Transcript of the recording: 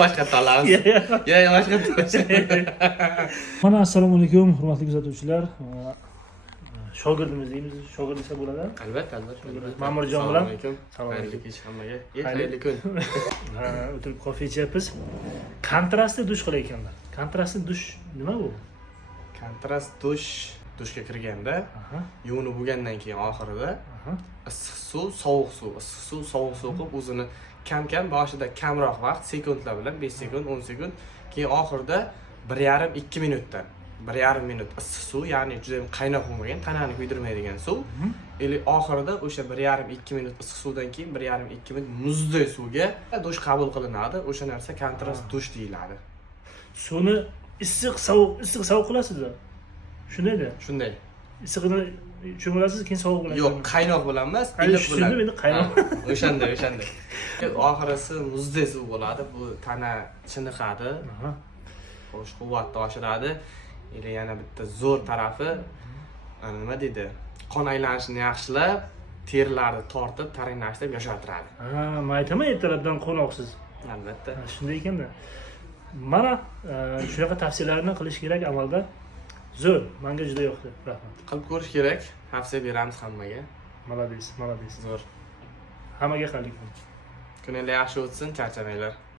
Boshqa tanlamiz. Yo'q, boshqa. Mana assalomu alaykum, hurmatli kuzatuvchilar. Shogirdimiz deymiz, shogird desa bo'ladi. Albatta. Ma'murjon bilan. Assalomu alaykum. Hammaga. Xayrli kun. O'tirib kofe ichyapmiz. Kontrastli dush qilayotganlar. Kontrastli dush nima bu? Kontrast dushga kirganda, yuvinib bo'lgandan keyin oxirida issiq suv, sovuq suv, qilib o'zini kam boshida kamroq vaqt, sekundlar bilan 5 sekund, 10 sekund, keyin oxirida 1,5-2 minutdan 1,5 minut issiq suv, ya'ni juda ham qaynoq bo'lmagan, tanani kuydirmaydigan suv. Oxirida o'sha 1,5-2 minut issiq suvdan keyin 1,5-2 minut muzday suvga dush qabul qilinadi. O'sha narsa kontrast dush deyiladi. Suvni issiq sovuq qilasizlar. Shundayda. Shunday. Issig'ini cho'milasiz, keyin sovuq bilan. Yo'q, qaynoq bilan emas, iliq bilan. Endi qaynoq. O'shanday. Oxirisi muzday suv bo'ladi. Bu tana chiniqadi. Xo'sh, quvvatni oshiradi. Yana bitta zo'r tarafi nima deydi? Qon aylanishini yaxshilab, terilarni tortib, taranglashtirib yoshartiradi. Men aytaman, ertalabdan qo'noqsiz. Albatta. Shunday ekanda. Mana shunaqa tavsiyalarni qilish kerak amalda. Zo'r, menga juda yoqdi. Rahmat. Qilib ko'rish kerak. Tavsiya beramiz hammaga. Malades. Zo'r. Hammaga xayrli kun. Kuningiz yaxshi o'tsin, charchamanglar.